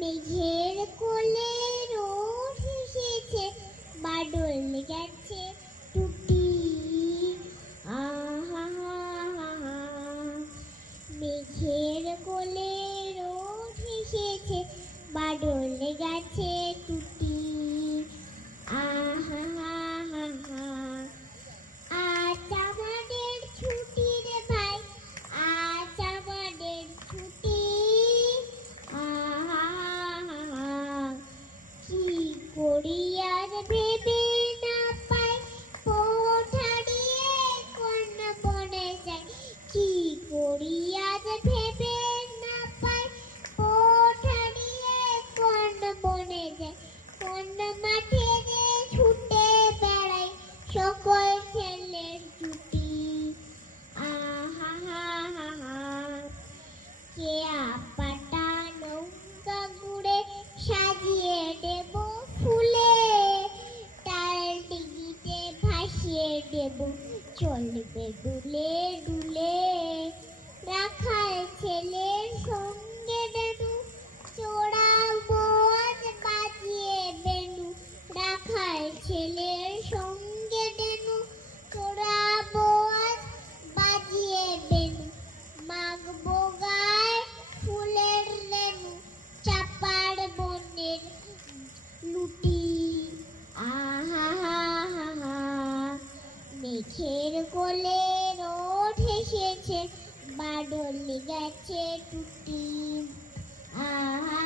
মেঘের কোলে রোদ হেসেছে, বাদল গেছে টুটি। আহা মেঘের কোলে রোদ হেসেছে, বাদল গেছে টুটি। আহা আজ আমাদের ছুটি রে ভাই, আজ আমাদের ছুটি। কি করি আর ভেবে না পাই, পৌঁছাড়িয়ে কোন বনে যাই। কি করি আজ ভেবে না পাই, পৌঁছাড়িয়ে কোন বনে যাই। কোন মাঠে যে ছুটে বেড়াই, সকল ছেলের জুটি। কেয়া পাতা নৌকা গুড়ে সাজিয়ে দেব ফুলে, তার ডিঙিতে ভাসিয়ে দেব চলবে দুলে দুলে। রাখাল ছেলের সঙ্গে বেনু, চড়াবো আজ বাজিয়ে বেনু। রাখাল ছেলের সঙ্গে বেনু, চড়াবো আজ বাজিয়ে বেনু। মাগবো গায়ে ফুলের রেণু, চাপার বনের লুটি। মেঘের কোলে রোদ হেসেছে, বাদল গেছে টুটি। আহা